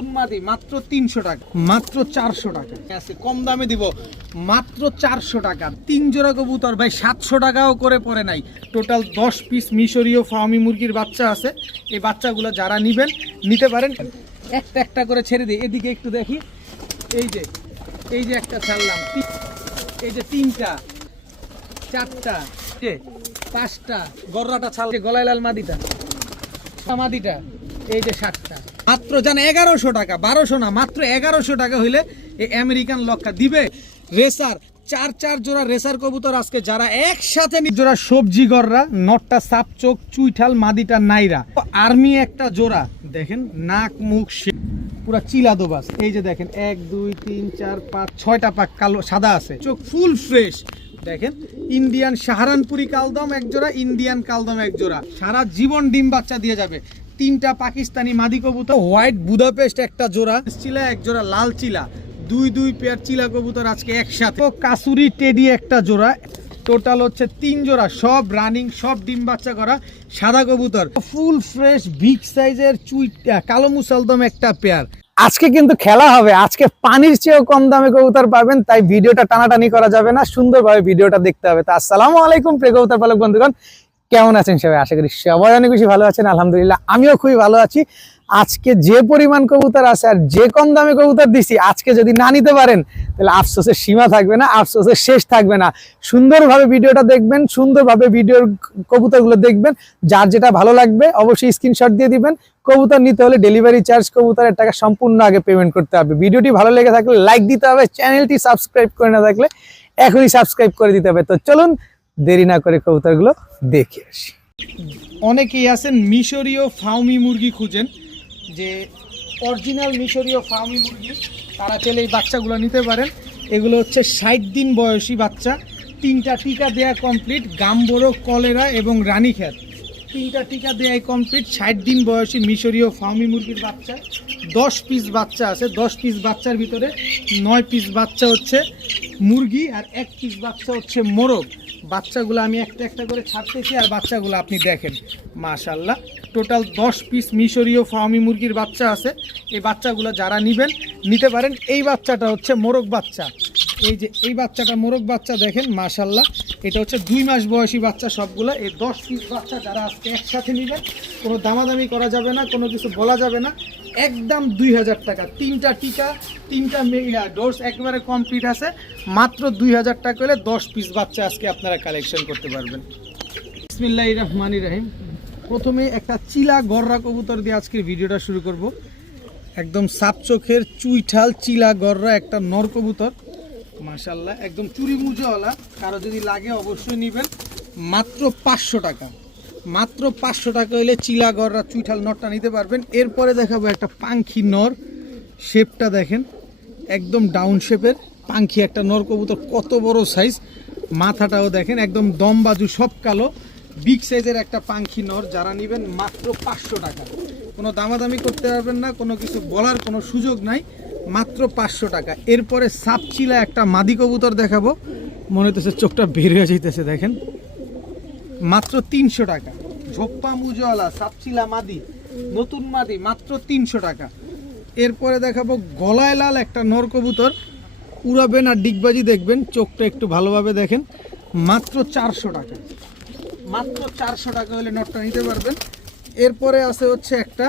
নতুন মাদি মাত্র 300 টাকা, মাত্র 400 টাকা আছে, কম দামে দিব মাত্র 400 টাকা। 3 জোড়া কবুতর ভাই 700 টাকাও করে পড়ে নাই। টোটাল 10 পিস মিশরীয় ফার্মি মুরগির বাচ্চা আছে। এই বাচ্চাগুলো যারা নেবেন নিতে পারেন। একটা একটা করে ছেড়ে দিই, এদিকে একটু দেখি। এই যে একটা ছাড়লাম, এই যে 3টা 4টা 5টা, গররাটা ছাড়, গলায় লাল মাদিটা এই যে 7টা, মাত্র জান 1100 টাকা, 1200 না, মাত্র 1100 টাকা হইলে এই আমেরিকান লক্কা দিবে। রেসার 4 জোড়া রেসার কবুতর আজকে যারা একসাথে জোড়া সবজি গররা, নটটা সাপ চোখ চুইঠাল, মাদিটা নাইরা, আর্মি একটা জোড়া দেখেন, নাক মুখ পুরা চিলা দোবাস। এই যে দেখেন 1 2 3 4 5 6টা পাক কালো সাদা আছে, চোখ ফুল ফ্রেশ। দেখেন ইন্ডিয়ান সাহারানপুরি কালদম এক জোড়া, ইন্ডিয়ান কালদম এক জোড়া, সারা জীবন ডিম বাচ্চা দিয়ে যাবে। 3টা পাকিস্তানি মাদি কবুতর, হোয়াইট বুদাপেস্ট একটা জোড়া, চিলা এক জোড়া, লাল চিলা, 2 পেয়ার চিলা কবুতর আজকে একসাথে। কাসুরি টেডি একটা জোড়া, টোটাল হচ্ছে 3 জোড়া, সব রানিং, সব ডিম বাচ্চা করা সাদা কবুতর, ফুল ফ্রেশ বিগ সাইজের চুইটা কালো মুসালদম একটা পেয়ার। আজকে কিন্তু খেলা হবে, আজকে পানির চেয়েও কম দামে কবুতর পাবেন, তাই ভিডিওটা টানাটানি করা যাবে না, সুন্দরভাবে ভিডিওটা দেখতে হবে। তো আসসালামু আলাইকুম প্রিয় কবুতর পালক বন্ধুগণ, কেমন আছেন সবাই? আশা করি সবাই অনেক বেশি ভালো আছেন। আলহামদুলিল্লাহ আমিও খুবই ভালো আছি। আজকে যে পরিমাণ কবুতর আছে আর যে কম দামে কবুতর দিছি, আজকে যদি না নিতে পারেন তাহলে আফসোসের সীমা থাকবে না, আফসোসের শেষ থাকবে না। সুন্দরভাবে ভিডিওটা দেখবেন, সুন্দরভাবে ভিডিওর কবুতরগুলো দেখবেন, যার যেটা ভালো লাগবে অবশ্যই স্ক্রিনশট দিয়ে দিবেন। কবুতর নিতে হলে ডেলিভারি চার্জ, কবুতরের টাকা সম্পূর্ণ আগে পেমেন্ট করতে হবে। ভিডিওটি ভালো লেগে থাকলে লাইক দিতে হবে, চ্যানেলটি সাবস্ক্রাইব করে না থাকলে এখনই সাবস্ক্রাইব করে দিতে হবে। তো চলুন দেরি না করে কবুতরগুলো দেখে আসি। অনেকেই আছেন মিশরীয় ফার্মি মুরগি খুঁজেন, যে অরিজিনাল মিশরীয় ফার্মি মুরগি, তারা চাইলে এই বাচ্চাগুলো নিতে পারেন। এগুলো হচ্ছে 60 দিন বয়সী বাচ্চা, 3টা টিকা দেয়া কমপ্লিট, গাম্বরো, কলেরা এবং রানীক্ষেত, 3টা টিকা দেয়াই কমপ্লিট। 60 দিন বয়সী মিশরীয় ফার্মি মুরগির বাচ্চা, 10 পিস বাচ্চা আছে। 10 পিস বাচ্চার ভিতরে 9 পিস বাচ্চা হচ্ছে মুরগি আর 1 পিস বাচ্চা হচ্ছে মোরগ। বাচ্চাগুলো আমি একটা একটা করে ছাড়তেছি, আর বাচ্চাগুলো আপনি দেখেন মাশাআল্লাহ। টোটাল 10 পিস মিশরীয় ফার্মি মুরগির বাচ্চা আছে। এই বাচ্চাগুলো যারা নেবেন নিতে পারেন। এই বাচ্চাটা হচ্ছে মোরগ বাচ্চা, এই যে এই বাচ্চাটা মোরগ বাচ্চা, দেখেন মাশাআল্লাহ। এটা হচ্ছে 2 মাস বয়সী বাচ্চা সবগুলো। এই 10 পিস বাচ্চা যারা আজকে একসাথে নেবেন, কোনো দামাদামি করা যাবে না, কোনো কিছু বলা যাবে না, একদম 2000 টাকা। 3টা টিকা, 3টা ডোজ একেবারে কমপ্লিট আছে, মাত্র 2000 টাকা হলে 10 পিস বাচ্চা আজকে আপনারা কালেকশন করতে পারবেন। বিসমিল্লাহির রহমানির রহিম। প্রথমে একটা চিলা গররা কবুতর দিয়ে আজকের ভিডিওটা শুরু করব। একদম সাপ চোখের চুইঠাল চিলা গররা একটা নর কবুতর মাশাআল্লাহ, একদম চুরি মুজোওয়ালা। কারো যদি লাগে অবশ্যই নেবেন, মাত্র 500 টাকা, মাত্র 500 টাকা হলে চিলা গররা চুইঠাল নরটা নিতে পারবেন। এরপরে দেখাবো একটা পাঙ্খি নর, শেপটা দেখেন একদম ডাউন শেপের পাঙ্খি একটা নর কবুতর, কত বড় সাইজ, মাথাটাও দেখেন একদম দম বাজু সব কালো, বিগ সাইজের একটা পাঙ্খি নর। যারা নেবেন মাত্র 500 টাকা, কোনো দামাদামি করতে পারবেন না, কোনো কিছু বলার কোনো সুযোগ নাই, মাত্র 500 টাকা। এরপরে সাপচিলা একটা মাদি কবুতর দেখাবো, মনে হতেছে চোখটা বের হয়ে যাইতেছে, দেখেন মাত্র 300 টাকা। ঝোপ্পা মুজওয়ালা সাপচিলা মাদি, নতুন মাদি, মাত্র 300 টাকা। এরপরে দেখাবো গলায় লাল একটা নর কবুতর, উড়াবেন আর ডিগবাজি দেখবেন, চোখটা একটু ভালোভাবে দেখেন, মাত্র 400 টাকা, মাত্র 400 টাকা হলে নরটা নিতে পারবেন। এরপরে আছে হচ্ছে একটা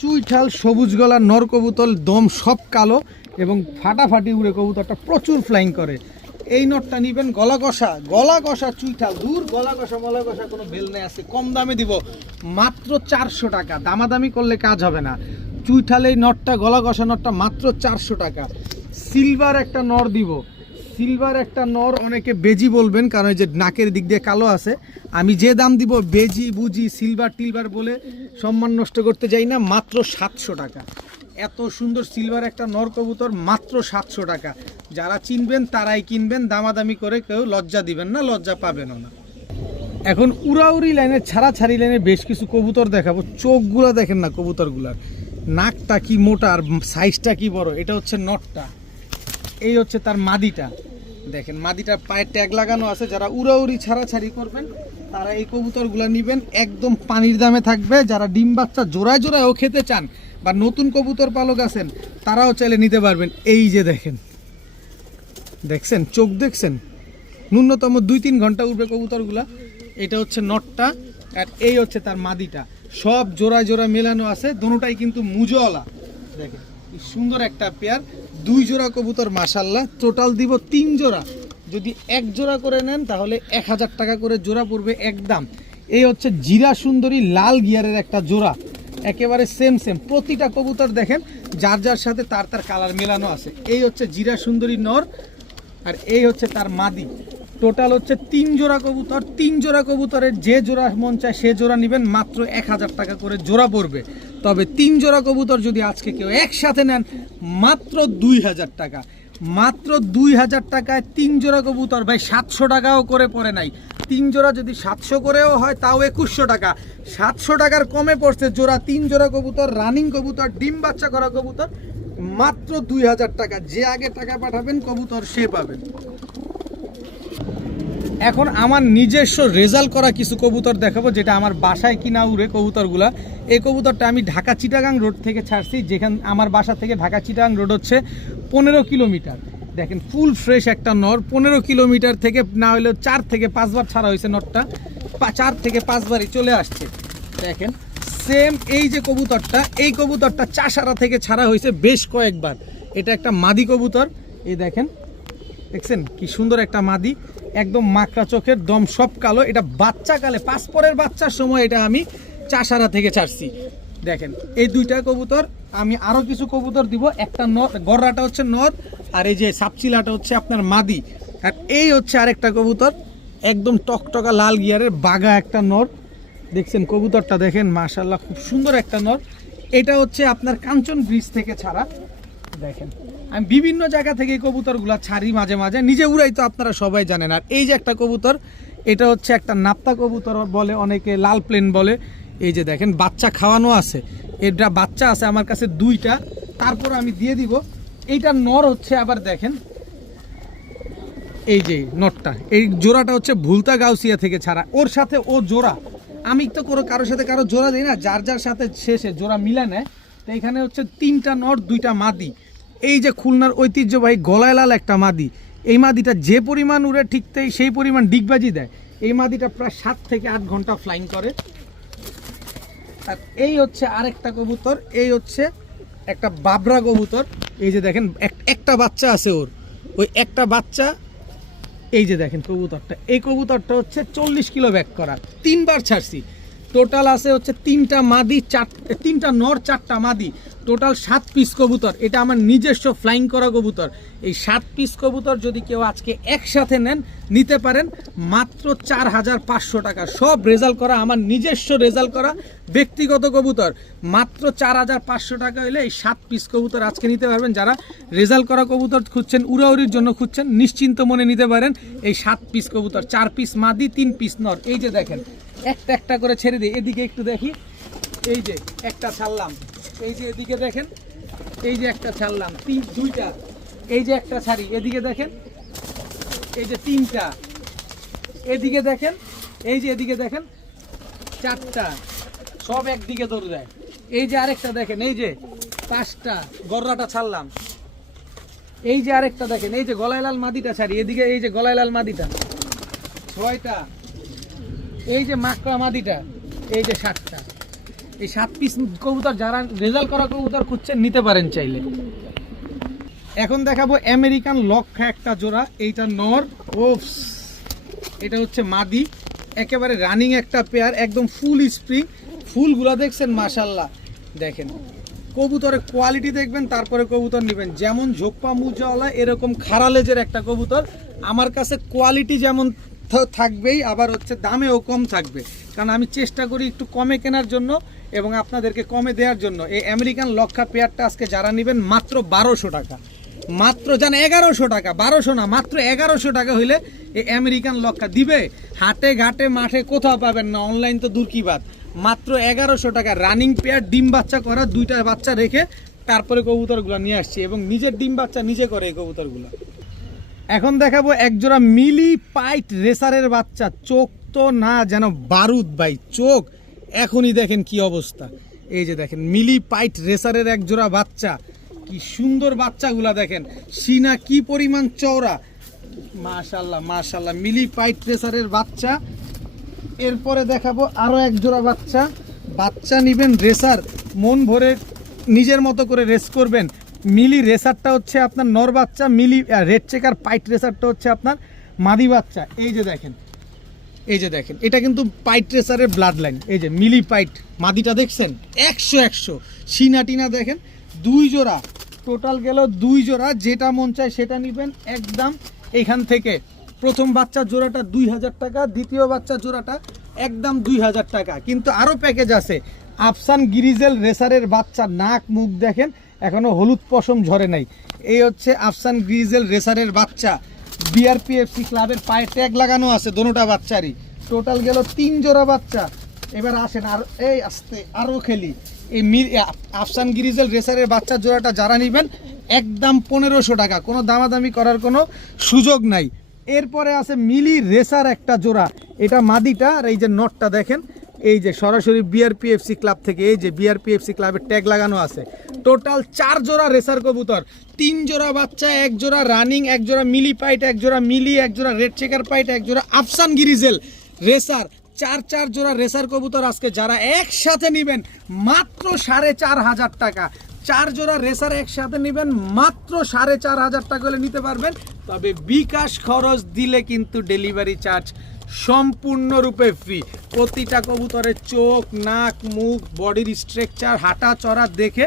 চুইঠাল সবুজ গলার নর কবুতর, দম সব কালো এবং ফাটাফাটি উড়ে, কবুতরটা প্রচুর ফ্লাইং করে। এই নটটা নিবেন, গলা কষা চুইঠাল, দূর গলা কষা কোনো বেল নেই, আছে কম দামে দিব মাত্র 400 টাকা। দামাদামি করলে কাজ হবে না। চুইঠাল এই নটটা, গলা কষা নটটা মাত্র 400 টাকা। সিলভার একটা নর দিব, সিলভার একটা নর, অনেকে বেজি বলবেন কারণ এই যে নাকের দিক দিয়ে কালো আছে। আমি যে দাম দিব বেজি বুঝি সিলভার টিলভার বলে সম্মান নষ্ট করতে যাই না, মাত্র 700 টাকা। এত সুন্দর সিলভার একটা নর কবুতর, মাত্র 700 টাকা। যারা চিনবেন তারাই কিনবেন, দামাদামি করে কেউ লজ্জা দিবেন না, লজ্জা পাবেনও না। এখন উড়াউড়ি লাইনের ছাড়াছাড়ি লাইনের বেশ কিছু কবুতর দেখাবো। চোখগুলো দেখেন না কবুতরগুলার, নাকটা কি মোটা আর সাইজটা কি বড়। এটা হচ্ছে নটটা, এই হচ্ছে তার মাদিটা, দেখেন মাদিটার পায়ে ট্যাগ লাগানো আছে। যারা উড়াউড়ি ছাড়াছাড়ি করবেন তারা এই কবুতরগুলো নেবেন, একদম পানির দামে থাকবে। যারা ডিম বাচ্চা জোড়ায় জোড়ায়ও খেতে চান বা নতুন কবুতর পালক আছেন তারাও চাইলে নিতে পারবেন। এই যে দেখেন, দেখছেন চোখ দেখছেন, ন্যূনতম 2-3 ঘন্টা উঠবে কবুতরগুলা। এটা হচ্ছে নটটা আর এই হচ্ছে তার মাদিটা, সব জোড়া জোড়া মেলানো আছে, দোনোটাই কিন্তু মুজওয়ালা। দেখেন কি সুন্দর একটা পেয়ার, 2 জোড়া কবুতর মাশাল্লাহ। টোটাল দিব 3 জোড়া, যদি 1 জোড়া করে নেন তাহলে 1000 টাকা করে জোড়া পড়বে একদম। এই হচ্ছে জিরা সুন্দরী লাল গিয়ারের একটা জোড়া, একেবারে সেম সেম প্রতিটা কবুতর দেখেন যার যার সাথে তার তার কালার মেলানো আছে। এই হচ্ছে জিরা সুন্দরী নর আর এই হচ্ছে তার মাদি। টোটাল হচ্ছে 3 জোড়া কবুতর। 3 জোড়া কবুতরের যে জোড়া মন চায় সে জোড়া নেবেন, মাত্র 1000 টাকা করে জোড়া পড়বে। তবে 3 জোড়া কবুতর যদি আজকে কেউ একসাথে নেন মাত্র 2000 টাকা, মাত্র 2000 টাকায় 3 জোড়া কবুতর। ভাই 700 টাকাও করে পড়ে নাই, 3 জোড়া যদি 700 করেও হয় তাও 2100 টাকা, 700 টাকার কমে পড়ছে জোড়া। 3 জোড়া কবুতর, রানিং কবুতর, ডিম বাচ্চা করা কবুতর, মাত্র 2000 টাকা। যে আগে টাকা পাঠাবেন কবুতর সে পাবেন। এখন আমার নিজস্ব রেজাল্ট করা কিছু কবুতর দেখাবো, যেটা আমার বাসায় কিনা উড়ে কবুতরগুলা। এই কবুতরটা আমি ঢাকা চিটাগাং রোড থেকে ছাড়ছি, যেখানে আমার বাসা থেকে ঢাকা চিটাগাং রোড হচ্ছে 15 কিলোমিটার। দেখেন ফুল ফ্রেশ একটা নর, 15 কিলোমিটার থেকে না হলেও 4 থেকে 5 বার ছাড়া হয়েছে নরটা, 4 থেকে 5 বারই চলে আসছে। দেখেন সেম এই যে কবুতরটা, এই কবুতরটা চাষারা থেকে ছাড়া হয়েছে বেশ কয়েকবার। এটা একটা মাদি কবুতর, এই দেখেন, দেখছেন কি সুন্দর একটা মাদি, একদম মাকড়া চোখের, দম সব কালো। এটা বাচ্চাকালে পাসপোর্টের বাচ্চার সময় এটা আমি চাষারা থেকে ছাড়ছি। দেখেন এই 2টা কবুতর, আমি আরও কিছু কবুতর দিব। একটা নর, গররাটা হচ্ছে নর আর এই যে সাপচিলাটা হচ্ছে আপনার মাদি। আর এই হচ্ছে আরেকটা কবুতর, একদম টকটকা লাল গিয়ারের বাঘা একটা নর। দেখছেন কবুতরটা দেখেন মাশাআল্লাহ খুব সুন্দর একটা নর। এটা হচ্ছে আপনার কাঞ্চন ব্রিজ থেকে ছাড়া। দেখেন আমি বিভিন্ন জায়গা থেকে এই কবুতরগুলো ছাড়ি মাঝে মাঝে, নিজে উড়াই তো আপনারা সবাই জানেন। আর এই যে একটা কবুতর, এটা হচ্ছে একটা নাপ্তা কবুতর বলে অনেকে, লাল প্লেন বলে। এই যে দেখেন বাচ্চা খাওয়ানো আছে, এটা বাচ্চা আছে আমার কাছে 2টা, তারপর আমি দিয়ে দিব। এইটা নর হচ্ছে আবার দেখেন, এই যে নটটা, এই জোড়াটা হচ্ছে ভুলতা গাউসিয়া থেকে ছাড়া, ওর সাথে ও জোড়া। আমি তো কারোর সাথে কারো জোড়া দিই না, যার যার সাথে শেষে জোড়া মিলা নেয়। তো এখানে হচ্ছে 3টা নর 2টা মাদি। এই যে খুলনার ঐতিহ্যবাহী গলায় লাল একটা মাদি, এই মাদিটা যে পরিমাণ উড়ে ঠিকতেই সেই পরিমাণ ডিগবাজি দেয়। এই মাদিটা প্রায় 7 থেকে 8 ঘন্টা ফ্লাইং করে। আর এই হচ্ছে আরেকটা কবুতর, এই হচ্ছে একটা বাবরা কবুতর। এই যে দেখেন একটা বাচ্চা আছে ওর, ওই একটা বাচ্চা। এই যে দেখেন কবুতরটা, এই কবুতরটা হচ্ছে 40 কিলো ব্যাক করা, 3 বার ছাড়ছি। টোটাল আছে হচ্ছে 3টা মাদি, 3টা নর 4টা মাদি, টোটাল 7 পিস কবুতর। এটা আমার নিজস্ব ফ্লাইং করা কবুতর। এই 7 পিস কবুতর যদি কেউ আজকে একসাথে নেন নিতে পারেন মাত্র 4500 টাকা। সব রেজাল্ট করা, আমার নিজস্ব রেজাল্ট করা ব্যক্তিগত কবুতর। মাত্র 4500 টাকা হলে এই 7 পিস কবুতর আজকে নিতে পারবেন। যারা রেজাল্ট করা কবুতর খুঁজছেন, উড়াউড়ির জন্য খুঁজছেন, নিশ্চিন্ত মনে নিতে পারেন এই 7 পিস কবুতর। 4 পিস মাদি, 3 পিস নর। এই যে দেখেন একটা একটা করে ছেড়ে দিই, এদিকে একটু দেখি। এই যে একটা ছাড়লাম, এই যে এদিকে দেখেন, এই যে একটা ছাড়লাম, 2টা, এই যে একটা ছাড়ি, এদিকে দেখেন, এই যে 3টা, এদিকে দেখেন, এই যে এদিকে দেখেন 4টা, সব একদিকে দৌড় দেয়। এই যে আরেকটা দেখেন, এই যে 5টা, গররাটা ছাড়লাম। এই যে আরেকটা দেখেন, এই যে গলায় লাল মাদিটা ছাড়ি, এদিকে এই যে গলায় লাল মাদিটা 6টা, এই যে মাকড়া মাদিটা, এই যে 7টা। এই 7 পিস কবুতর যারা রেজাল্ট করা কবুতর খুঁজছেন নিতে পারেন চাইলে। এখন দেখাবো আমেরিকান লক্ষা একটা জোড়া। এইটা নর, ওফস, এটা হচ্ছে মাদি, একেবারে রানিং একটা পেয়ার, একদম ফুল স্প্রিং। ফুলগুলা দেখছেন মাশাল্লাহ। দেখেন কবুতরের কোয়ালিটি দেখবেন, তারপরে কবুতর নেবেন। যেমন ঝোপ্পা মুজাওয়ালা এরকম খাড়া লেজের একটা কবুতর আমার কাছে, কোয়ালিটি যেমন থাকবেই, আবার হচ্ছে দামেও কম থাকবে, কারণ আমি চেষ্টা করি একটু কমে কেনার জন্য এবং আপনাদেরকে কমে দেওয়ার জন্য। এই আমেরিকান লক্ষা পেয়ারটা আজকে যারা নেবেন মাত্র 1200 টাকা, মাত্র জান 1100 টাকা, 1200 না, মাত্র 1100 টাকা হইলে এই আমেরিকান লক্ষা দিবে। হাটে ঘাটে মাঠে কোথাও পাবেন না, অনলাইন তো দূর কি বাদ। মাত্র 1100 টাকা রানিং পেয়ার, ডিম বাচ্চা করা, 2টা বাচ্চা রেখে তারপরে কবুতরগুলো নিয়ে আসছি, এবং নিজের ডিম বাচ্চা নিজে করে এই কবুতরগুলো। এখন দেখাবো একজোড়া মিলি পাইট রেসারের বাচ্চা। চোখ তো না যেন বারুদ ভাই, চোখ এখনই দেখেন কি অবস্থা। এই যে দেখেন মিলি পাইট রেসারের এক জোড়া বাচ্চা, কি সুন্দর বাচ্চাগুলা দেখেন, সিনা কি পরিমাণ চওড়া, মাশাআল্লাহ মাশাআল্লাহ, মিলি পাইট রেসারের বাচ্চা। এরপরে দেখাবো আরো এক জোড়া বাচ্চা। বাচ্চা নিবেন রেসার, মন ভরে নিজের মতো করে রেস করবেন। মিলি রেসারটা হচ্ছে আপনার নর বাচ্চা, মিলি রেড চেকার পাইট রেসারটা হচ্ছে আপনার মাদি বাচ্চা। এই যে দেখেন, এই যে দেখেন, এটা কিন্তু পাইট রেসারের ব্লাড লাইন। এই যে মিলি পাইট মাদিটা দেখছেন, 100 সিনা টিনা দেখেন, 2 জোড়া টোটাল গেল, 2 জোড়া। যেটা মন চায় সেটা নেবেন একদম এখান থেকে। প্রথম বাচ্চা জোড়াটা 2000 টাকা, দ্বিতীয় বাচ্চা জোড়াটা একদম 2000 টাকা। কিন্তু আরও প্যাকেজ আছে। আফসান গ্রিজেল রেসারের বাচ্চা, নাক মুখ দেখেন এখনো হলুদ পশম ঝরে নাই। এই হচ্ছে আফসান গ্রিজেল রেসারের বাচ্চা, বিআরপিএফসি ক্লাবের পায়ে ট্যাগ লাগানো আছে দোনোটা বাচ্চারই। টোটাল গেল 3 জোড়া বাচ্চা। এবার আসেন আর এই আস্তে আরও খেলি। এই আফসান গ্রিজেল রেসারের বাচ্চা জোড়াটা যারা নেবেন একদম 1500 টাকা, কোনো দামাদামি করার কোনো সুযোগ নাই। এরপরে আছে মিলি রেসার একটা জোড়া, এটা মাদিটা, আর এই যে নটটা দেখেন, এই যে সরাসরি বিআরপিএফসি ক্লাব থেকে, এই যে বিআরপিএফসি ক্লাবের ট্যাগ লাগানো আছে। টোটাল 4 জোড়া রেসার কবুতর, 3 জোড়া বাচ্চা, 1 জোড়া রানিং, 1 জোড়া মিলি পাইট, 1 জোড়া মিলি, 1 জোড়া রেড চেকার পাইট, 1 জোড়া আফসান গ্রিজেল রেসার। 4 জোড়া রেসার কবুতর আজকে যারা একসাথে নেবেন মাত্র 4500 টাকা। 4 জোড়া রেসার একসাথে নেবেন মাত্র 4500 টাকা হলে নিতে পারবেন। তবে বিকাশ খরচ দিলে কিন্তু ডেলিভারি চার্জ সম্পূর্ণরূপে ফ্রি। প্রতিটা কবুতরের চোখ, নাক, মুখ, বডির স্ট্রাকচার, হাঁটা চড়া দেখে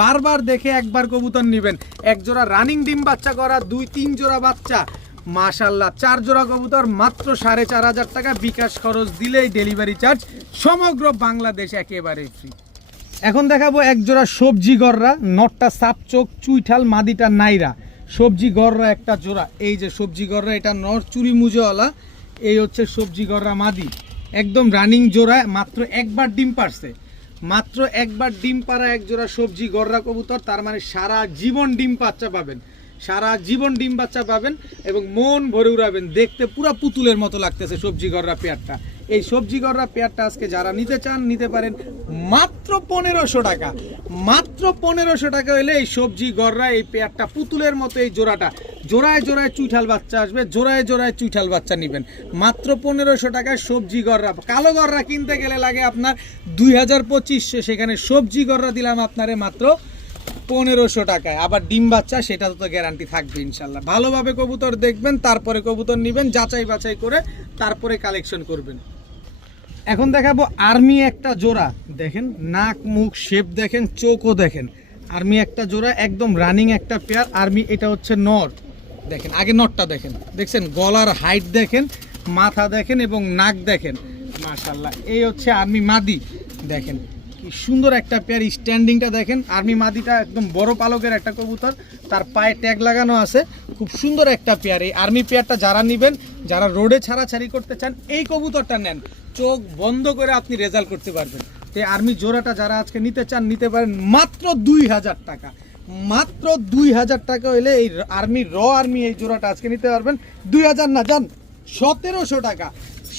বারবার দেখে একবার কবুতর নেবেন। 1 জোড়া রানিং ডিম বাচ্চা করা, 2-3 জোড়া বাচ্চা, মাশাআল্লাহ। 4 জোড়া কবুতর মাত্র 4500 টাকা। বিকাশ খরচ দিলেই ডেলিভারি চার্জ সমগ্র বাংলাদেশ একেবারে ফ্রি। এখন দেখাবো 1 জোড়া সবজি গররা, নটটা সাপ চোখ, চুইঠাল, মাদিটা নাইরা। সবজি গররা একটা জোড়া, এই যে সবজি গররা, এটা নর চুরি মুজোওয়ালা। এই হচ্ছে সবজি গররা মাদি, একদম রানিং জোড়া, মাত্র একবার ডিম পারছে, মাত্র একবার ডিম পাড়া 1 জোড়া সবজি গররা কবুতর। তার মানে সারা জীবন ডিম বাচ্চা পাবেন, সারা জীবন ডিম বাচ্চা পাবেন এবং মন ভরে উড়াবেন। দেখতে পুরা পুতুলের মতো লাগতেছে সবজি গররা পেয়ারটা। এই সবজি গররা পেয়ারটা আজকে যারা নিতে চান নিতে পারেন মাত্র 1500 টাকা। মাত্র 1500 টাকা হলে এই সবজি গররা এই পেয়ারটা পুতুলের মতো, এই জোড়াটা জোড়ায় জোড়ায় চুইঠাল বাচ্চা আসবে, জোড়ায় জোড়ায় চুইঠাল বাচ্চা নেবেন মাত্র 1500 টাকায় সবজি গররা। কালো গররা কিনতে গেলে লাগে আপনার 2000-2500, সেখানে সবজি গররা দিলাম আপনারে মাত্র 1500 টাকায়। আবার ডিম বাচ্চা, সেটা তো গ্যারান্টি থাকবে ইনশাল্লাহ। ভালোভাবে কবুতর দেখবেন, তারপরে কবুতর নেবেন, যাচাই বাছাই করে তারপরে কালেকশন করবেন। এখন দেখাবো আর্মি একটা জোড়া, দেখেন নাক মুখ শেপ দেখেন, চোখও দেখেন। আর্মি একটা জোড়া, একদম রানিং একটা পেয়ার। আর্মি এটা হচ্ছে নর, দেখেন আগে নরটা দেখেন, দেখছেন গলার হাইট দেখেন, মাথা দেখেন এবং নাক দেখেন, মাশাআল্লাহ। এই হচ্ছে আর্মি মাদি, দেখেন কি সুন্দর একটা পেয়ার, স্ট্যান্ডিংটা দেখেন। আর্মি মাদিটা একদম বড় পালকের একটা কবুতর, তার পায়ে ট্যাগ লাগানো আছে, খুব সুন্দর একটা পেয়ার। এই আর্মি পেয়ারটা যারা নেবেন, যারা রোডে ছাড়াছাড়ি করতে চান, এই কবুতরটা নেন, চোখ বন্ধ করে আপনি রেজাল্ট করতে পারবেন। এই আর্মি জোড়াটা যারা আজকে নিতে চান নিতে পারেন মাত্র 2000 টাকা। মাত্র 2000 টাকা হলে এই আর্মি আর্মি এই জোড়াটা আজকে নিতে পারবেন। 2000 না, যান 1700 টাকা।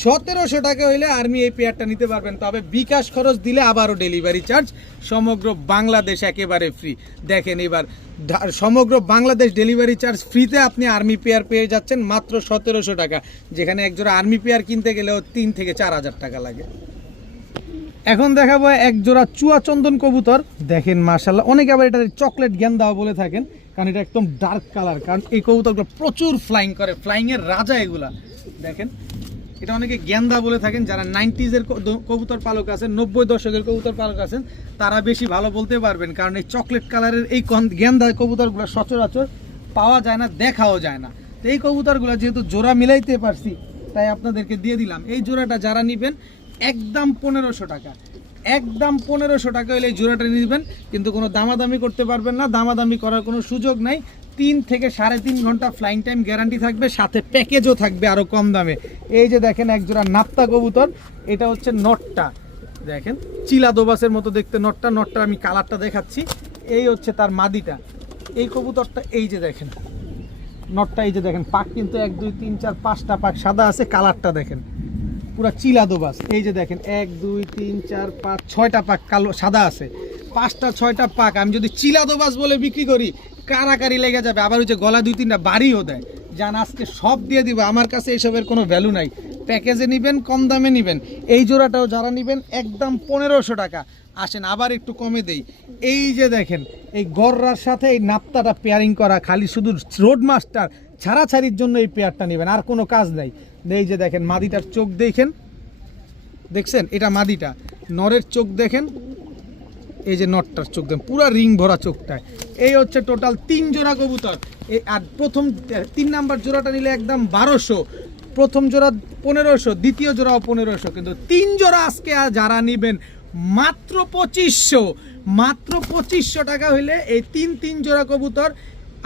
1700 টাকা হইলে আর্মি এই পেয়ারটা নিতে পারবেন। তবে বিকাশ খরচ দিলে আবারও ডেলিভারি চার্জ সমগ্র বাংলাদেশ একেবারে ফ্রি। দেখেন এবার সমগ্র বাংলাদেশ ডেলিভারি চার্জ ফ্রিতে আপনি আর্মি পেয়ার পেয়ে যাচ্ছেন মাত্র 1700 টাকা, যেখানে একজোড়া আর্মি পেয়ার কিনতে গেলেও 3 থেকে 4000 টাকা লাগে। এখন দেখাবো 1 জোড়া চুয়া চন্দন কবুতর, দেখেন মাশাআল্লাহ। অনেকে আবার এটা চকলেট গেন্দা বলে থাকেন, কারণ এটা একদম ডার্ক কালার, কারণ এই কবুতরগুলো প্রচুর ফ্লাইং করে, ফ্লাইংয়ের রাজা এগুলা। দেখেন এটা অনেকে গেন্দা বলে থাকেন, যারা 90s-এর কবুতর পালক আছেন, 90 দশকের কবুতর পালক আছেন, তারা বেশি ভালো বলতে পারবেন, কারণ এই চকলেট কালারের এই গেন্দা কবুতরগুলো সচরাচর পাওয়া যায় না, দেখাও যায় না। তো এই কবুতরগুলো যেহেতু জোড়া মিলাইতে পারছি, তাই আপনাদেরকে দিয়ে দিলাম। এই জোড়াটা যারা নেবেন একদম 1500 টাকা, একদম 1500 টাকা হলে এই জোড়াটা নেবেন, কিন্তু কোনো দামাদামি করতে পারবেন না, দামাদামি করার কোনো সুযোগ নাই। 3 থেকে 3.5 ঘন্টা ফ্লাইং টাইম গ্যারান্টি থাকবে, সাথে প্যাকেজও থাকবে আরও কম দামে। এই যে দেখেন 1 জোড়া নাপ্তা কবুতর, এটা হচ্ছে নটটা, দেখেন চিলা দোবাসের মতো দেখতে নটটা। নটটা আমি কালারটা দেখাচ্ছি, এই হচ্ছে তার মাদিটা। এই কবুতরটা এই যে দেখেন নটটা, এই যে দেখেন পাক কিন্তু 1 2 3 4 5টা পাক সাদা আছে, কালারটা দেখেন পুরা চিলা দোবাস। এই যে দেখেন 1 2 3 4 5 6টা পাক কালো সাদা আছে, 5টা 6টা পাক। আমি যদি চিলা দোবাস বলে বিক্রি করি কারাকারি লেগে যাবে, আবার ওই যে গলা 2-3টা বাড়িও দেয়। জান আজকে সব দিয়ে দিব, আমার কাছে এইসবের কোনো ভ্যালু নাই। প্যাকেজে নেবেন, কম দামে নেবেন। এই জোড়াটাও যারা নেবেন একদম 1500 টাকা। আসেন আবার একটু কমে দেই। এই যে দেখেন এই গররার সাথে এই নাপ্তাটা পেয়ারিং করা, খালি শুধু রোড মাস্টার ছাড়াছাড়ির জন্য এই পেয়ারটা নেবেন, আর কোনো কাজ নাই। এই যে দেখেন মাদিটার চোখ দেখেন, দেখছেন এটা মাদিটা, নরের চোখ দেখেন, এই যে নটটার চোখ দেখেন পুরা রিং ভরা চোখটায়। এই হচ্ছে টোটাল 3 জোড়া কবুতর। এই আর প্রথম 3 নাম্বার জোড়াটা নিলে একদম 1200, প্রথম জোড়া 1500, দ্বিতীয় জোড়াও 1500, কিন্তু 3 জোড়া আজকে যারা নেবেন মাত্র 2500, মাত্র 2500 টাকা হইলে এই 3 জোড়া কবুতর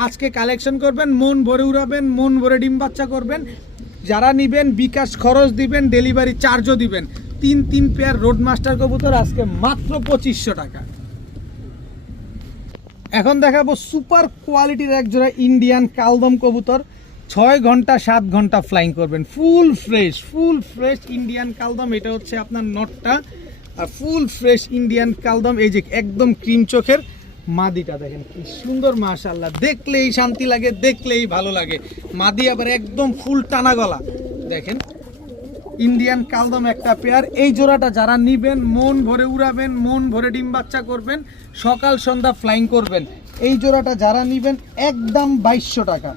আজকে কালেকশন করবেন, মন ভরে উড়াবেন, মন ভরে ডিম বাচ্চা করবেন। যারা নেবেন বিকাশ খরচ দিবেন, ডেলিভারি চার্জও দিবেন। 3 পেয়ার রোড মাস্টার কবুতর আজকে মাত্র 2500 টাকা। এখন দেখাবো সুপার কোয়ালিটির এক জোড়া ইন্ডিয়ান কালদম কবুতর, 6 ঘন্টা 7 ঘন্টা ফ্লাইং করবেন, ফুল ফ্রেশ ইন্ডিয়ান কালদম। এটা হচ্ছে আপনার নটটা, আর ফুল ফ্রেশ ইন্ডিয়ান কালদম। এই যে একদম ক্রিম চোখের মাদিটা দেখেন কি সুন্দর, মাশাআল্লাহ, দেখলেই শান্তি লাগে, দেখলেই ভালো লাগে। মাদি আবার একদম ফুল টানা গলা দেখেন, ইন্ডিয়ান কালদম একটা পেয়ার। এই জোড়াটা যারা নিবেন মন ভরে উড়াবেন, মন ভরে ডিম বাচ্চা করবেন, সকাল সন্ধ্যা ফ্লাইং করবেন। এই জোড়াটা যারা নিবেন একদম 2200 টাকা,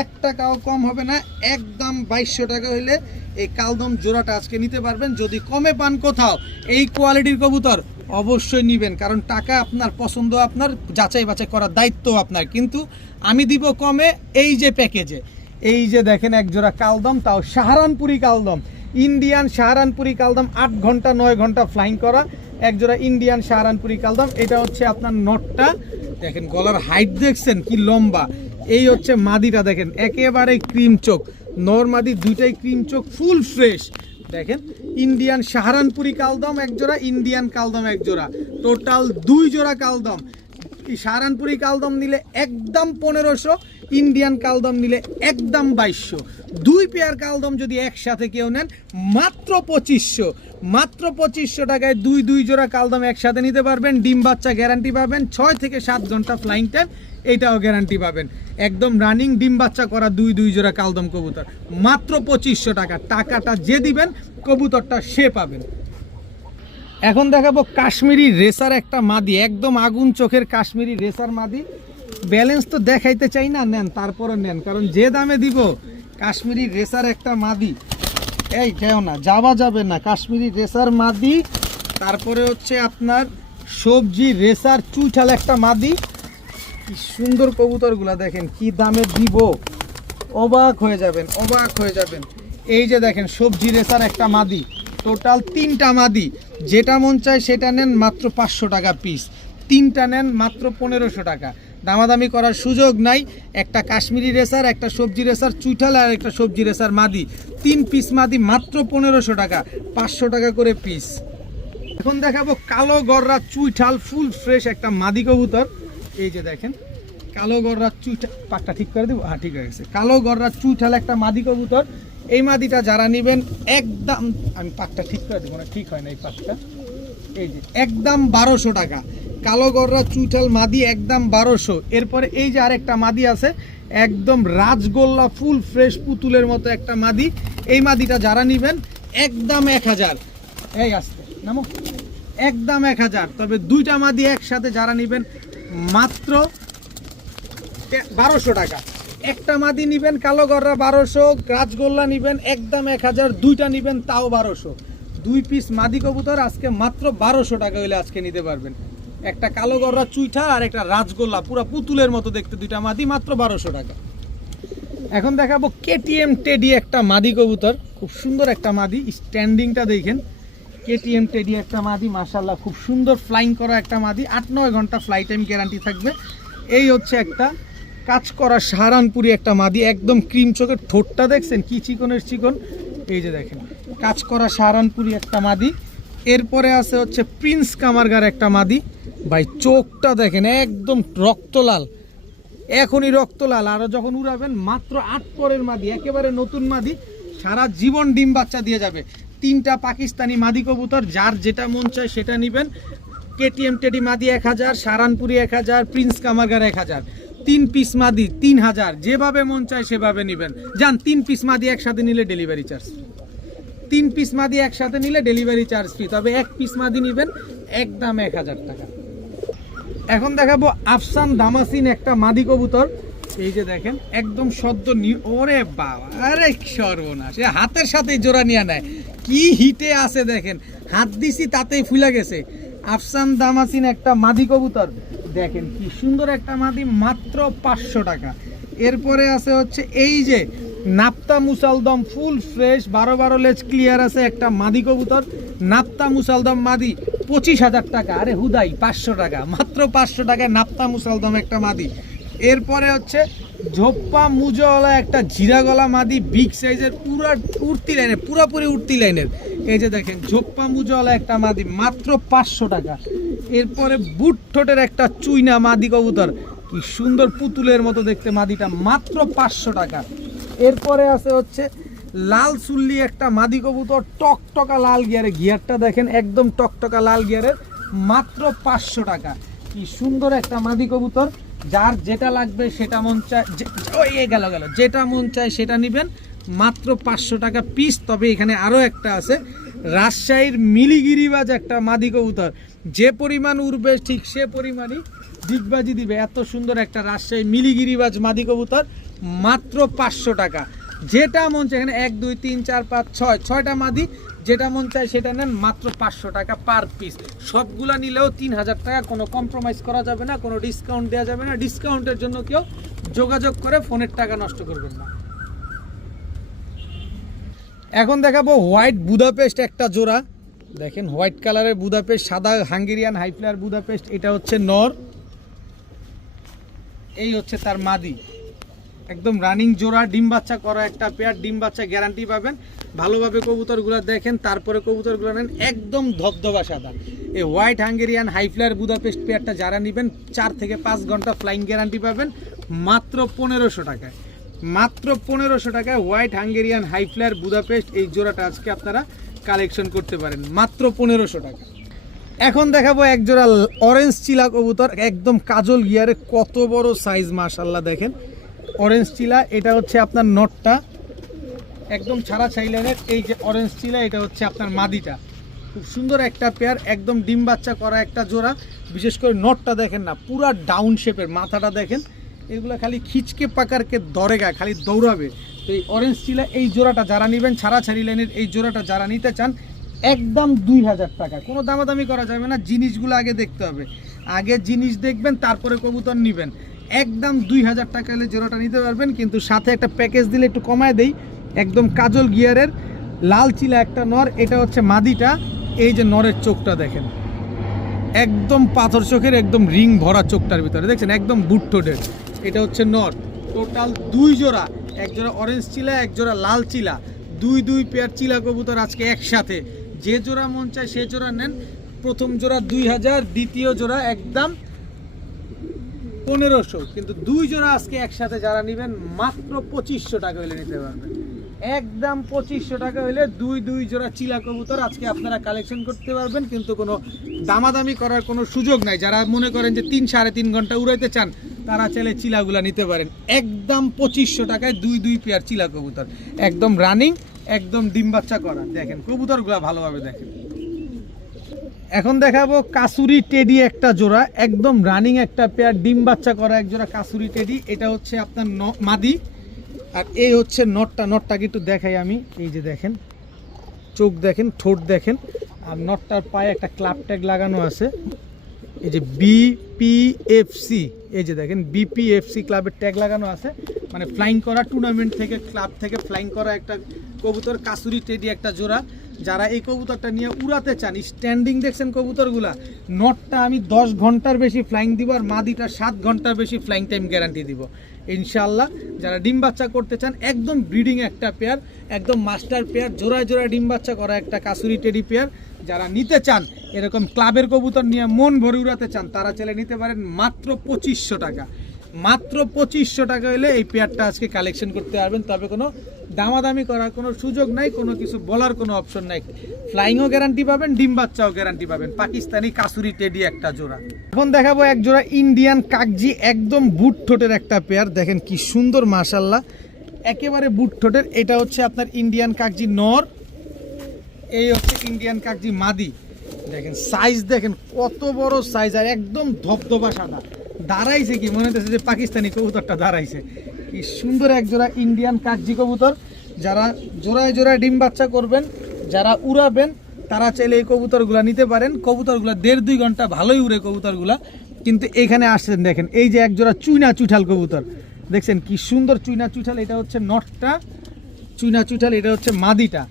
1 টাকাও কম হবে না, একদম 2200 টাকা হইলে এই কালদম জোড়াটা আজকে নিতে পারবেন। যদি কমে পান কোথাও এই কোয়ালিটির কবুতর অবশ্যই নিবেন, কারণ টাকা আপনার, পছন্দ আপনার, যাচাই বাছাই করার দায়িত্ব আপনার। কিন্তু আমি দিব কমে এই যে প্যাকেজে। এই যে দেখেন এক জোড়া কালদম, তাও সাহারানপুরি কালদম, ইন্ডিয়ান সাহারানপুরি কালদম, 8 ঘন্টা 9 ঘন্টা ফ্লাইং করা এক জোড়া ইন্ডিয়ান সাহারানপুরি কালদম। এটা হচ্ছে আপনার নটটা দেখেন, গলার হাইট দেখছেন কি লম্বা। এই হচ্ছে মাদিটা দেখেন, একেবারে ক্রিম চোখ, নর মাদি দুইটাই ক্রিম চোখ, ফুল ফ্রেশ দেখেন। ইন্ডিয়ান সাহারানপুরি কালদম এক জোড়া, ইন্ডিয়ান কালদম এক জোড়া, টোটাল 2 জোড়া কালদম। সাহারানপুরি কালদম নিলে একদম 1500, ইন্ডিয়ান কালদম নিলে একদম 2200। 2 পেয়ার কালদম যদি একসাথে কেউ নেন মাত্র 2500, মাত্র 2500 টাকায় 2 জোড়া কালদম একসাথে নিতে পারবেন। ডিম বাচ্চা গ্যারান্টি পাবেন, 6 থেকে 7 ঘন্টা ফ্লাইং টাইম এইটাও গ্যারান্টি পাবেন। একদম রানিং ডিম বাচ্চা করা 2 জোড়া কালদম কবুতর মাত্র 2500 টাকা। টাকাটা যে দিবেন কবুতরটা সে পাবেন। এখন দেখাবো কাশ্মীরি রেসার একটা মাদি, একদম আগুন চোখের কাশ্মীরি রেসার মাদি। ব্যালেন্স তো দেখাইতে চাই না, নেন তারপরে নেন, কারণ যে দামে দিব কাশ্মীরি রেসার একটা মাদি, এই কেউ না যাওয়া যাবে না। কাশ্মীরি রেসার মাদি, তারপরে হচ্ছে আপনার সবজি রেসার চুইঠাল একটা মাদি। কি সুন্দর কবুতরগুলা দেখেন, কি দামে দিব অবাক হয়ে যাবেন, অবাক হয়ে যাবেন। এই যে দেখেন সবজি রেসার একটা মাদি, টোটাল 3টা মাদি, যেটা মন চায় সেটা নেন মাত্র 500 টাকা পিস, 3টা নেন মাত্র 1500 টাকা, দামাদামি করার সুযোগ নাই। একটা কাশ্মীরি রেসার, একটা সবজি রেসার চুইঠাল, আর একটা সবজি রেসার মাদি, 3 পিস মাদি মাত্র 1500 টাকা, 500 টাকা করে পিস। এখন দেখাবো কালো গররা চুইঠাল ফুল ফ্রেশ একটা মাদি কবুতর। এই যে দেখেন কালো গররা চুইঠাল, পাকটা ঠিক করে দেবো, হ্যাঁ ঠিক হয়ে গেছে। কালো গররা চুইঠাল একটা মাদি কবুতর। এই মাদিটা যারা নেবেন একদম, আমি পাকটা ঠিক করে দেবো না, ঠিক হয় না এই পাকটা। এই যে একদম 1200 টাকা, কালো গররা চুইঠাল মাদি একদম 1200। এরপরে এই যে আরেকটা মাদি আছে, একদম রাজগোল্লা ফুল ফ্রেশ পুতুলের মতো একটা মাদি। এই মাদিটা যারা নেবেন একদম 1000, এই আসতে নামো, একদম 1000। তবে 2টা মাদি একসাথে যারা নেবেন মাত্র 1200 টাকা। একটা মাদি নিবেন কালো গররা 1200, রাজগোল্লা নিবেন একদম 1000, 2টা নিবেন তাও 1200। 2 পিস মাদি কবুতর আজকে মাত্র 1200 টাকা হইলে আজকে নিতে পারবেন। একটা কালো গররা চুইঠা আর একটা রাজগোল্লা পুরা পুতুলের মতো দেখতে, 2টা মাদি মাত্র 1200 টাকা। এখন দেখাবো কেটিএম টেডি একটা মাদি কবুতর, খুব সুন্দর একটা মাদি, স্ট্যান্ডিংটা দেখেন। কেটিএম টেডি একটা মাদি, মাশাআল্লাহ খুব সুন্দর ফ্লাইং করা একটা মাদি, 8-9 ঘন্টা ফ্লাই টাইম গ্যারান্টি থাকবে। এই হচ্ছে একটা কাজ করা সাহারানপুরি একটা মাদি, একদম ক্রিম চোখের, ঠোঁটটা দেখছেন কি চিকনের চিকন। এই যে দেখেন কাজ করা সাহারানপুরি একটা মাদি। এরপরে আছে হচ্ছে প্রিন্স কামারগার একটা মাদি, ভাই চোখটা দেখেন একদম রক্তলাল, এখনই রক্তলাল। আরও যখন উড়াবেন মাত্র 8 পরের মাদি, একেবারে নতুন মাদি, সারা জীবন ডিম বাচ্চা দিয়ে যাবে। তিনটা পাকিস্তানি মাদি কবুতর, যার যেটা মন চায় সেটা নেবেন। কেটিএম টেডি মাদি 1000, সারানপুরি 1000, প্রিন্স কামারগার 1000, 3 পিস মাদি 3000, যেভাবে মন চায় সেভাবে নেবেন। যান 3 পিস মাদি একসাথে নিলে ডেলিভারি চার্জ, 3 পিস মাদি একসাথে নিলে ডেলিভারি চার্জ ফ্রি, তবে 1 পিস মাদি নেবেন একদম 1000 টাকা। এখন দেখাবো আফসান দামাসিন একটা মাদি কবুতর, এই যে দেখেন একদম সদ্য ওরে বাবা, আরে সর্বনাশ, হাতের সাথে জোড়া নিয়ে নেয়, কি হিটে আছে দেখেন, হাত দিছি তাতেই ফুলে গেছে। আফসান দামাসিন একটা মাদি কবুতর, দেখেন কি সুন্দর একটা মাদি, মাত্র 500 টাকা। এরপরে আছে হচ্ছে এই যে নাপ্তা মুসালদম ফুল ফ্রেশ 12 লেজ ক্লিয়ার আছে একটা মাদি কবুতর, নাপ্তা মুসালদম মাদি 25,000 টাকা। আরে হুদাই 500 টাকা, মাত্র 500 টাকায় নাপ্তা মুসালদম একটা মাদি। এরপরে হচ্ছে ঝোপ্পা মুজওয়ালা একটা জিরা গলা মাদি, বিগ সাইজের, পুরা উড়তি লাইনের, পুরাপুরি উড়তি লাইনের, এই যে দেখেন ঝোপ্পা মুজওয়ালা একটা মাদি, মাত্র 500 টাকা। এরপরে বুট ঠোঁটের একটা চুইনা মাদি কবুতর, কি সুন্দর পুতুলের মতো দেখতে মাদিটা, মাত্র 500 টাকা। এরপরে আছে হচ্ছে লাল চুল্লি একটা মাদি কবুতর, টকটকা লাল গিয়ারে, গিয়ারটা দেখেন একদম টকটকা লাল গিয়ারের, মাত্র 500 টাকা। কি সুন্দর একটা মাদি কবুতর, যার যেটা লাগবে সেটা মন চায়, গেল যেটা মন চায় সেটা নেবেন, মাত্র 500 টাকা পিস। তবে এখানে আরও একটা আছে রাজশাহীর মিলিগিরিবাজ একটা মাদি কবুতর, যে পরিমাণ উড়বে ঠিক সে পরিমাণই ডিগবাজি দিবে, এত সুন্দর একটা রাজশাহী মিলিগিরিবাজ মাদি কবুতর, মাত্র 500 টাকা। যেটা মন চায়, এখানে 1 2 3 4 5 6 6টা মাদি, যেটা মন চায় সেটা নেন, মাত্র 500 টাকা পার পিস। সবগুলা নিলেও 3000 টাকা, কোনো কম্প্রোমাইজ করা যাবে না, কোনো ডিসকাউন্ট দেওয়া যাবে না। ডিসকাউন্টের জন্য কেউ যোগাযোগ করে ফোনের টাকা নষ্ট করবেন না। এখন দেখাবো হোয়াইট বুদাপেস্ট একটা জোড়া, দেখেন হোয়াইট কালারের বুদাপেস্ট, সাদা হাঙ্গেরিয়ান হাইফ্লার বুদাপেস্ট, এটা হচ্ছে নর, এই হচ্ছে তার মাদি, একদম রানিং জোড়া, ডিম বাচ্চা করা একটা পেয়ার, ডিম বাচ্চা গ্যারান্টি পাবেন। ভালোভাবে কবুতরগুলো দেখেন, তারপরে কবুতরগুলো নেন, একদম ধবধবা সাদা। এই হোয়াইট হাঙ্গেরিয়ান হাইফ্লার বুদাপেস্ট পেয়ারটা যারা নেবেন 4 থেকে 5 ঘন্টা ফ্লাইং গ্যারান্টি পাবেন, মাত্র 1500 টাকায়, মাত্র 1500 টাকায় হোয়াইট হাঙ্গেরিয়ান হাইফ্লার বুদাপেস্ট এই জোড়াটা আজকে আপনারা কালেকশন করতে পারেন, মাত্র 1500 টাকা। এখন দেখাবো এক জোড়া অরেঞ্জ চিলা কবুতর, একদম কাজল গিয়ারে, কত বড় সাইজ মাশাআল্লাহ, দেখেন অরেঞ্জ চিলা, এটা হচ্ছে আপনার নটটা, একদম ছাড়া ছাইলেনের, এই যে অরেঞ্জ চিলা, এটা হচ্ছে আপনার মাদিটা, খুব সুন্দর একটা পেয়ার, একদম ডিম বাচ্চা করা একটা জোড়া। বিশেষ করে নটটা দেখেন না, পুরা ডাউন শেপের, মাথাটা দেখেন, এগুলো খালি খিচকে পাকারকে দরেগা, খালি দৌড়াবে। তো এই অরেঞ্জ চিলা এই জোড়াটা যারা নেবেন, ছাড়া ছাড়ি লাইনের এই জোড়াটা যারা নিতে চান, একদম 2000 টাকা, কোনো দামাদামি করা যাবে না। জিনিসগুলো আগে দেখতে হবে, আগে জিনিস দেখবেন তারপরে কবুতর নেবেন। একদম 2000 টাকা হলে জোড়াটা নিতে পারবেন, কিন্তু সাথে একটা প্যাকেজ দিলে একটু কমায় দেই। একদম কাজল গিয়ারের লাল চিলা একটা নর, এটা হচ্ছে মাদিটা, এই যে নরের চোখটা দেখেন, একদম পাথর চোখের, একদম রিং ভরা চোখটার ভিতরে দেখছেন, একদম বুট ঠোঁটের, এটা হচ্ছে নর। টোটাল 2 জোড়া, এক জোড়া অরেঞ্জ চিলা, এক জোড়া লাল চিলা, 2 পেয়ার চিলা কবুতর আজকে একসাথে। যে জোড়া মন চায় সে জোড়া নেন, প্রথম জোড়া 2000, দ্বিতীয় জোড়া একদম 1500, কিন্তু 2 জোড়া আজকে একসাথে যারা নেবেন মাত্র 2500 টাকা হলে নিতে পারবেন, একদম 2500 টাকা হলে 2 জোড়া চিলা কবুতর আজকে আপনারা কালেকশন করতে পারবেন, কিন্তু কোনো দামাদামি করার কোনো সুযোগ নাই। যারা মনে করেন যে 3 3.5 ঘন্টা উড়াইতে চান, তারা চাইলে চিলাগুলা নিতে পারেন, একদম 2500 টাকায় 2 পেয়ার চিলা কবুতর, একদম রানিং, একদম ডিম বাচ্চা করা। দেখেন কবুতরগুলা ভালোভাবে দেখেন। এখন দেখাবো কাসুরি টেডি একটা জোড়া, একদম রানিং একটা পেয়ার, ডিম বাচ্চা করা এক জোড়া কাসুরি টেডি, এটা হচ্ছে আপনার মাদি, আর এই হচ্ছে নটটা। নটটাকে একটু দেখাই আমি, এই যে দেখেন চোখ দেখেন, ঠোঁট দেখেন, আর নটটার পায়ে একটা ক্লাব ট্যাগ লাগানো আছে, এই যে বিপিএফসি, এই যে দেখেন বিপিএফসি ক্লাবের ট্যাগ লাগানো আছে, মানে ফ্লাইং করা, টুর্নামেন্ট থেকে, ক্লাব থেকে ফ্লাইং করা একটা কবুতর, কাসুরি টেডি একটা জোড়া। যারা এই কবুতরটা নিয়ে উড়াতে চান, স্ট্যান্ডিং দেখছেন কবুতরগুলা, নটটা আমি 10 ঘন্টার বেশি ফ্লাইং দিব, আর মাদিটা 7 ঘন্টার বেশি ফ্লাইং টাইম গ্যারান্টি দিব ইনশাআল্লাহ। যারা ডিম বাচ্চা করতে চান, একদম ব্রিডিং একটা পেয়ার, একদম মাস্টার পেয়ার, জোড়ায় জোড়ায় ডিম বাচ্চা করা একটা কাসুরি টেডি পেয়ার, যারা নিতে চান, এরকম ক্লাবের কবুতর নিয়ে মন ভরে উড়াতে চান, তারা চাইলে নিতে পারেন মাত্র 2500 টাকা, মাত্র 2500 টাকা হলে এই পেয়ারটা আজকে কালেকশন করতে পারবেন। তবে কোনো দামাদামি করার কোনো সুযোগ নাই, কোনো কিছু বলার কোনো অপশন নাই। ফ্লাইংও গ্যারান্টি পাবেন, ডিম বাচ্চাও গ্যারান্টি পাবেন। পাকিস্তানি কাসুরি টেডি একটা জোড়া। এখন দেখাবো এক জোড়া ইন্ডিয়ান কাকজি, একদম বুট ঠোঁটের একটা পেয়ার। দেখেন কি সুন্দর মাশাআল্লাহ, একেবারে বুট ঠোঁটের। এটা হচ্ছে আপনার ইন্ডিয়ান কাকজি নর, এই হচ্ছে ইন্ডিয়ান কাকজি মাদি। দেখেন সাইজ, দেখেন কত বড় সাইজ, আর একদম ধবধবা সাদা। দাঁড়াইছে কি মনে হচ্ছে যে পাকিস্তানি কবুতরটা দাঁড়াইছে। কি সুন্দর এক জোড়া ইন্ডিয়ান কাকজি কবুতর। যারা জোড়ায় জোড়ায় ডিম বাচ্চা করবেন, যারা উড়াবেন, তারা চাইলে এই কবুতরগুলা নিতে পারেন। কবুতরগুলা 1.5-2 ঘন্টা ভালোই উড়ে কবুতরগুলা। কিন্তু এখানে আসছেন, দেখেন এই যে এক জোড়া চুইনা চুইঠাল কবুতর, দেখছেন কি সুন্দর চুইনা চুইঠাল। এটা হচ্ছে নটটা চুইনা চুইঠাল, এটা হচ্ছে মাদিটা।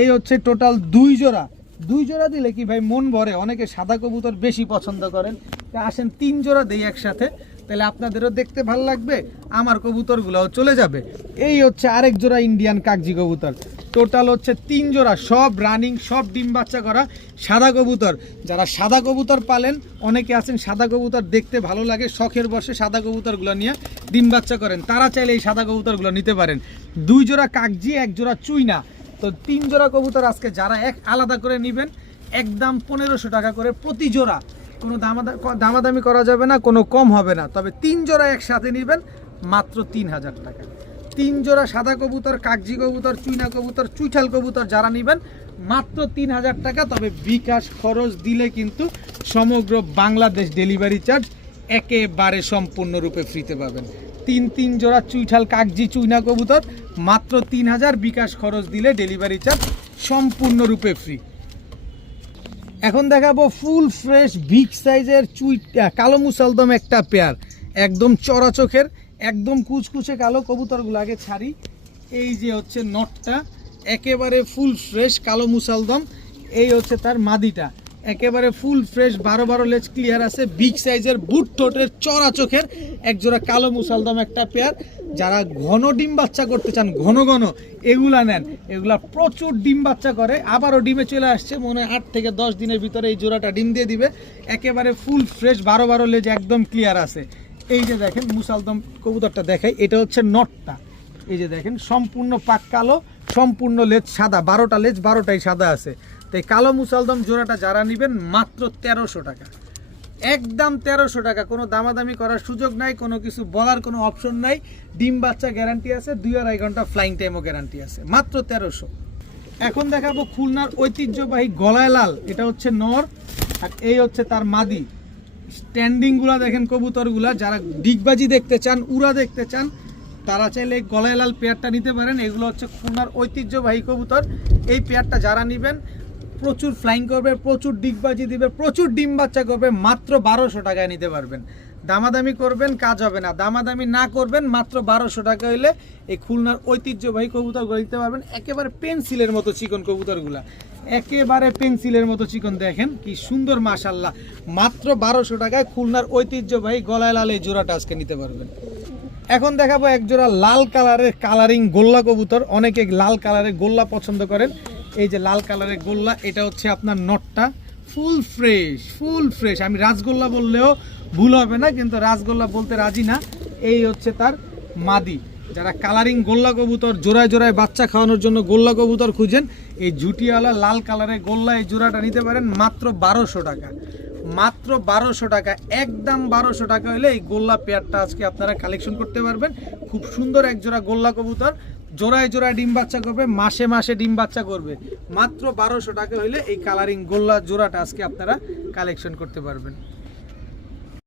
এই হচ্ছে টোটাল 2 জোড়া। 2 জোড়া দিলে কি ভাই মন ভরে? অনেকে সাদা কবুতর বেশি পছন্দ করেন, তা আসেন 3 জোড়া দেই একসাথে, তাহলে আপনাদেরও দেখতে ভালো লাগবে, আমার কবুতরগুলোও চলে যাবে। এই হচ্ছে আরেক জোড়া ইন্ডিয়ান কাকজি কবুতর। টোটাল হচ্ছে 3 জোড়া, সব রানিং, সব ডিম বাচ্চা করা সাদা কবুতর। যারা সাদা কবুতর পালেন, অনেকে আছেন সাদা কবুতর দেখতে ভালো লাগে, শখের বসে সাদা কবুতরগুলো নিয়ে ডিম বাচ্চা করেন, তারা চাইলে এই সাদা কবুতরগুলো নিতে পারেন। 2 জোড়া কাকজি, 1 জোড়া চুইনা। তো 3 জোড়া কবুতর আজকে যারা এক আলাদা করে নেবেন, একদম 1500 টাকা করে প্রতি জোড়া। কোনো দামাদামি করা যাবে না, কোনো কম হবে না। তবে 3 জোড়া একসাথে নেবেন মাত্র 3000 টাকা। 3 জোড়া সাদা কবুতর, কাকজি কবুতর, চুইনা কবুতর, চুইঠাল কবুতর যারা নেবেন মাত্র 3000 টাকা। তবে বিকাশ খরচ দিলে কিন্তু সমগ্র বাংলাদেশ ডেলিভারি চার্জ একেবারে সম্পূর্ণরূপে ফ্রিতে পাবেন। 3 জোড়া চুইঠাল কাকজি চুইনা কবুতর মাত্র 3000, বিকাশ খরচ দিলে ডেলিভারি চার্জ সম্পূর্ণরূপে ফ্রি। এখন দেখাবো ফুল ফ্রেশ বিগ সাইজের কালো মুসালদম একটা পেয়ার, একদম চড়া চোখের, একদম কুচকুচে কালো। কবুতরগুলো আগে ছাড়ি। এই যে হচ্ছে নটটা, একেবারে ফুল ফ্রেশ কালো মুসালদম। এই হচ্ছে তার মাদিটা, একেবারে ফুল ফ্রেশ 12 লেজ ক্লিয়ার আছে, বিগ সাইজের বুট ঠোঁটের চড়া চোখের একজোড়া কালো মুসালদম একটা পেয়ার। যারা ঘন ডিম বাচ্চা করতে চান, ঘন ঘন, এগুলা নেন। এগুলা প্রচুর ডিম বাচ্চা করে, আবারও ডিমে চলে আসছে, মনে হয় 8 থেকে 10 দিনের ভিতরে এই জোড়াটা ডিম দিয়ে দিবে। একেবারে ফুল ফ্রেশ 12 লেজ একদম ক্লিয়ার আছে। এই যে দেখেন মুসালদম কবুতরটা দেখাই, এটা হচ্ছে নটটা। এই যে দেখেন সম্পূর্ণ পাক কালো, সম্পূর্ণ লেজ সাদা, 12টা লেজ 12টাই সাদা আছে। তাই কালো মুসালদম জোড়াটা যারা নেবেন মাত্র 1300 টাকা, একদম 1300 টাকা। কোনো দামাদামি করার সুযোগ নাই, কোনো কিছু বলার কোনো অপশন নাই। ডিম বাচ্চা গ্যারান্টি আছে, 2-2.5 ঘন্টা ফ্লাইং টাইমও গ্যারান্টি আছে, মাত্র 1300। এখন দেখাবো খুলনার ঐতিহ্যবাহী গলায় লাল, এটা হচ্ছে নর, আর এই হচ্ছে তার মাদি। স্ট্যান্ডিংগুলা দেখেন কবুতরগুলা, যারা ডিগবাজি দেখতে চান, উড়া দেখতে চান, তারা চাইলে গলায় লাল পেয়ারটা নিতে পারেন। এগুলো হচ্ছে খুলনার ঐতিহ্যবাহী কবুতর। এই পেয়ারটা যারা নেবেন প্রচুর ফ্লাইং করবে, প্রচুর ডিগবাজি দিবে, প্রচুর ডিম বাচ্চা করবে, মাত্র 1200 টাকায় নিতে পারবেন। দামাদামি করবেন কাজ হবে না, দামাদামি না করবেন, মাত্র 1200 টাকা হইলে এই খুলনার ঐতিহ্যবাহী কবুতরগুলো নিতে পারবেন। একেবারে পেন্সিলের মতো চিকন কবুতরগুলা, একেবারে পেন্সিলের মতো চিকন। দেখেন কি সুন্দর মাশাআল্লাহ, মাত্র 1200 টাকায় খুলনার ঐতিহ্যবাহী গলায় লাল এই জোড়াটা আজকে নিতে পারবেন। এখন দেখাবো এক জোড়া লাল কালারের কালারিং গোল্লা কবুতর। অনেকে লাল কালারের গোল্লা পছন্দ করেন। এই যে লাল কালারের গোল্লা, এটা হচ্ছে আপনার নটটা, ফুল ফ্রেশ, ফুল ফ্রেশ। আমি রাজগোল্লা বললেও ভুল হবে না, কিন্তু রাজগোল্লা বলতে রাজি না। এই হচ্ছে তার মাদি। যারা কালারিং গোল্লা কবুতর, জোড়ায় জোড়ায় বাচ্চা খাওয়ানোর জন্য গোল্লা কবুতর খুঁজেন, এই ঝুটিওয়ালা লাল কালারের গোল্লা এই জোড়াটা নিতে পারেন মাত্র 1200 টাকা, মাত্র 1200 টাকা, একদম 1200 টাকা হলে এই গোল্লা পেয়ারটা আজকে আপনারা কালেকশন করতে পারবেন। খুব সুন্দর এক জোড়া গোল্লা কবুতর, জোড়ায় জোড়ায় ডিম বাচ্চা করবে, মাসে মাসে ডিম বাচ্চা করবে। মাত্র 1200 টাকা হলে এই কালারিং গোল্লা জোড়াটা আজকে আপনারা কালেকশন করতে পারবেন।